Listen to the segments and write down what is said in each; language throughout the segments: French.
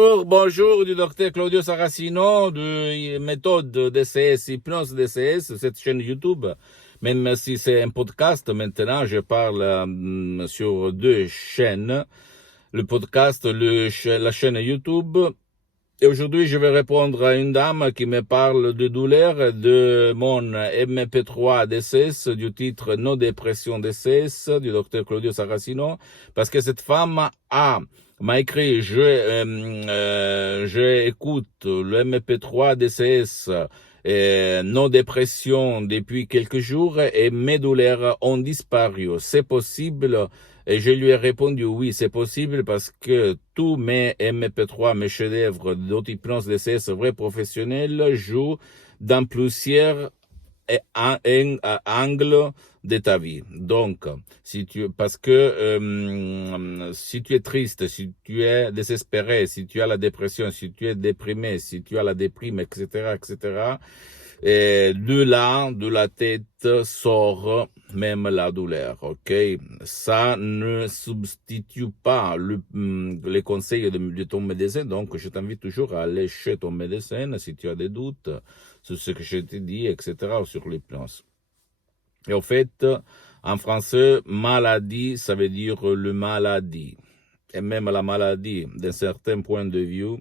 Bonjour du docteur Claudio Saracino de méthode DCS, hypnose DCS, cette chaîne YouTube. Même si c'est un podcast, maintenant je parle sur deux chaînes. Le podcast, la chaîne YouTube. Et aujourd'hui, je vais répondre à une dame qui me parle de douleur de mon MP3 DCS, du titre No dépression DCS, du docteur Claudio Saracino, parce que cette femme m'a écrit, je écoute le MP3 DCS, no dépression depuis quelques jours et mes douleurs ont disparu. C'est possible? Et je lui ai répondu oui, c'est possible parce que tous mes MP3, mes chefs-d'œuvre d'auto-hypnose DCS vrais professionnels jouent dans plusieurs angles de ta vie. Donc, si tu es triste, si tu es désespéré, si tu as la dépression, si tu es déprimé, si tu as la déprime, etc., etc., et de la tête sort même la douleur, ok? Ça ne substitue pas les conseils de ton médecin, donc je t'invite toujours à aller chez ton médecin si tu as des doutes sur ce que je te dis, etc., ou sur l'hypnose. Et en fait, en français, maladie, ça veut dire le maladie. Et même la maladie, d'un certain point de vue,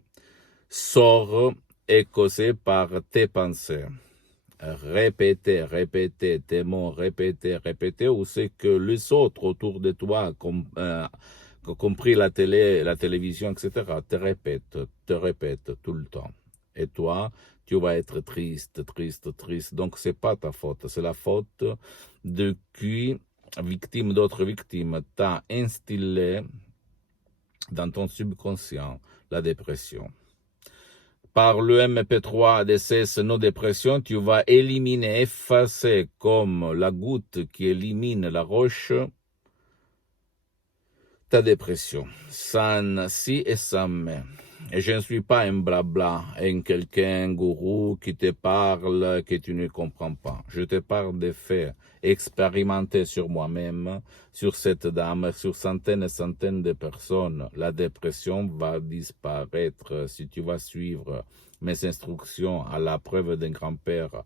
sort et causée par tes pensées. Répéter tes mots, répéter, ou c'est que les autres autour de toi, compris la télé, la télévision, etc., te répètent tout le temps. Et toi, tu vas être triste. Donc, c'est pas ta faute, c'est la faute de qui, victime d'autres victimes, t'a instillé dans ton subconscient la dépression. Par le MP3 DCS No Dépression, tu vas éliminer, effacer comme la goutte qui élimine la roche, ta dépression, sans si et sans mais. Et je ne suis pas un blabla, quelqu'un gourou qui te parle que tu ne comprends pas. Je te parle des faits expérimentés sur moi-même, sur cette dame, sur centaines et centaines de personnes. La dépression va disparaître si tu vas suivre mes instructions à la preuve d'un grand-père,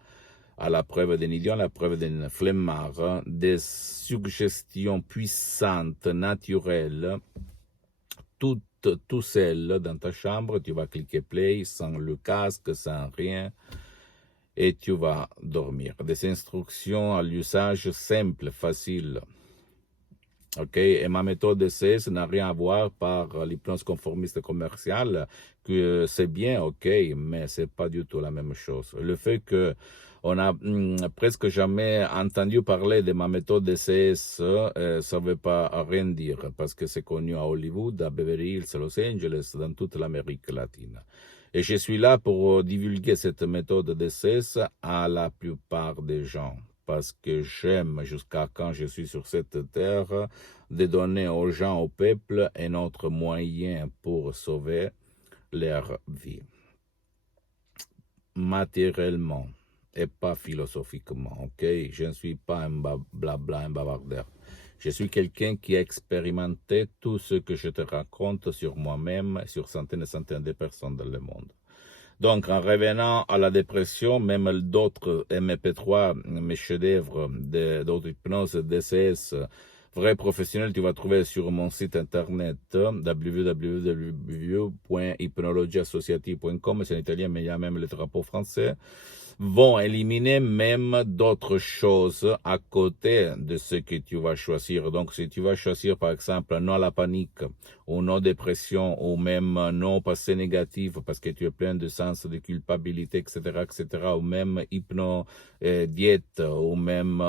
à la preuve d'un idiot, à la preuve d'un flemmard, des suggestions puissantes, naturelles, tout seul dans ta chambre, tu vas cliquer play sans le casque, sans rien, et tu vas dormir. Des instructions à l'usage simple, facile. Ok, et ma méthode DCS n'a rien à voir par l'hypnose conformiste commerciale, que c'est bien, ok, mais c'est pas du tout la même chose. Le fait que on a presque jamais entendu parler de ma méthode DCS, ça veut pas rien dire, parce que c'est connu à Hollywood, à Beverly Hills, Los Angeles, dans toute l'Amérique latine. Et je suis là pour divulguer cette méthode DCS à la plupart des gens, parce que j'aime, jusqu'à quand je suis sur cette terre, de donner aux gens, au peuple, un autre moyen pour sauver leur vie. Matériellement et pas philosophiquement, ok? Je ne suis pas un blabla, un bavardeur. Je suis quelqu'un qui a expérimenté tout ce que je te raconte sur moi-même, sur centaines et centaines de personnes dans le monde. Donc, en revenant à la dépression, même d'autres MP3, mes chefs-d'œuvre d'auto-hypnose, DCS, vrais professionnels, tu vas trouver sur mon site internet www.hypnologieassociative.com, c'est en italien, mais il y a même le drapeau français, vont éliminer même d'autres choses à côté de ce que tu vas choisir. Donc, si tu vas choisir, par exemple, non à la panique, ou non dépression, ou même non passé négatif, parce que tu es plein de sens de culpabilité, etc., ou même diète, ou même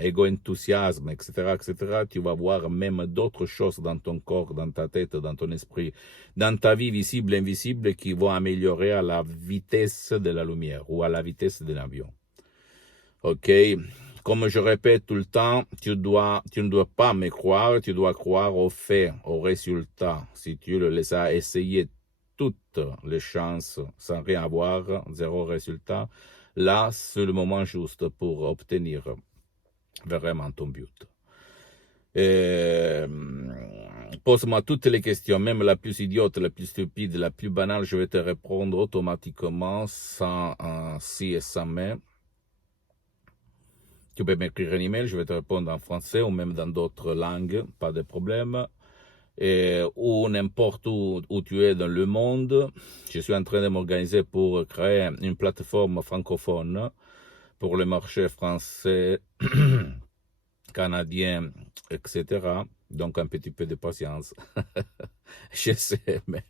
égo-enthousiasme, etc., tu vas voir même d'autres choses dans ton corps, dans ta tête, dans ton esprit, dans ta vie visible et invisible qui vont améliorer à la vitesse de la lumière ou à la vitesse d'un avion. Ok? Comme je répète tout le temps, tu ne dois pas me croire, tu dois croire aux faits, aux résultats. Si tu les as essayé toutes les chances sans rien avoir, zéro résultat, là, c'est le moment juste pour obtenir vraiment ton but. Pose-moi toutes les questions, même la plus idiote, la plus stupide, la plus banale, je vais te répondre automatiquement, sans si et sans mais. Tu peux m'écrire un email, je vais te répondre en français ou même dans d'autres langues, pas de problème. Ou n'importe où tu es dans le monde. Je suis en train de m'organiser pour créer une plateforme francophone pour le marché français, canadien, etc. Donc un petit peu de patience. Je sais, mais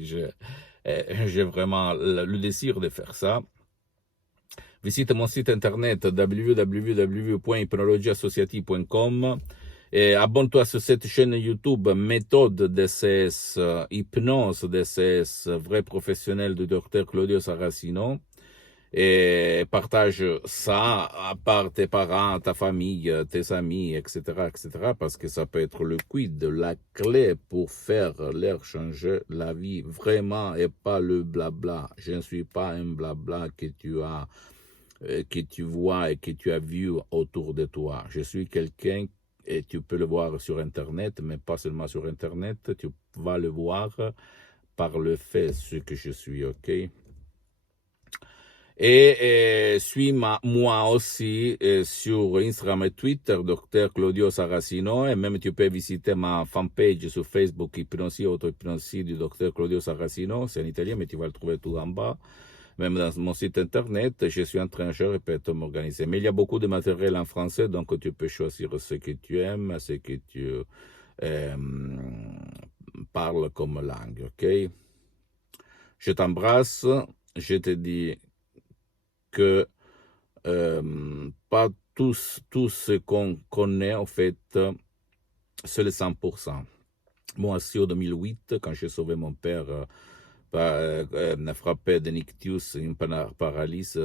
j'ai vraiment le désir de faire ça. Visite mon site internet www.hypnologieassociative.com et abonne-toi sur cette chaîne YouTube Méthode DCS, Hypnose DCS, vrai professionnel du docteur Claudio Saracino. Et partage ça à part tes parents, ta famille, tes amis, etc., etc., parce que ça peut être le quid, la clé pour faire leur changer la vie vraiment et pas le blabla. Je ne suis pas un blabla que tu vois et que tu as vu autour de toi. Je suis quelqu'un, et tu peux le voir sur Internet, mais pas seulement sur Internet, tu vas le voir par le fait ce que je suis, ok? Et suis-moi aussi sur Instagram et Twitter, Dr Claudio Saracino, et même tu peux visiter ma fanpage sur Facebook, Hypnosie, Auto-Hypnosie du Dr Claudio Saracino, c'est en italien, mais tu vas le trouver tout en bas. Même dans mon site internet, je suis en train, je répète, de m'organiser. Mais il y a beaucoup de matériel en français, donc tu peux choisir ce que tu aimes, ce que tu parles comme langue, ok? Je t'embrasse, je te dis que pas tout ce qu'on connaît, en fait, c'est le 100%. Moi aussi, en 2008, quand j'ai sauvé mon père, frappé de nictus, une paralysie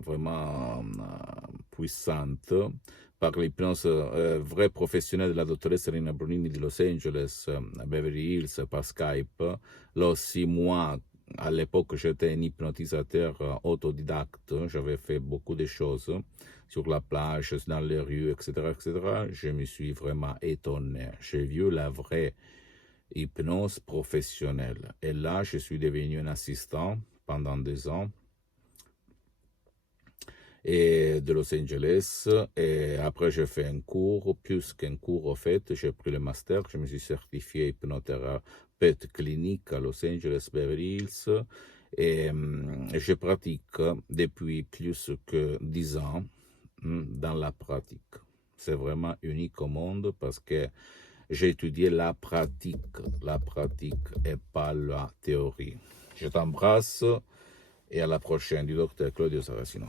vraiment puissante, par l'hypnose vraie professionnelle de la dottoressa Rina Brunini di Los Angeles, à Beverly Hills, par Skype. Là aussi, moi, à l'époque, j'étais un hypnotisateur autodidacte. J'avais fait beaucoup de choses sur la plage, dans les rues, etc., etc. Je me suis vraiment étonné. J'ai vu la vraie hypnose professionnelle. Et là, je suis devenu un assistant pendant 2 ans et de Los Angeles. Et après, j'ai fait un cours, plus qu'un cours, au fait. J'ai pris le master, je me suis certifié hypnothérapeute clinique à Los Angeles, Beverly Hills. Et je pratique depuis plus que 10 ans dans la pratique. C'est vraiment unique au monde parce que j'ai étudié la pratique et pas la théorie. Je t'embrasse et à la prochaine du docteur Claudio Saracino.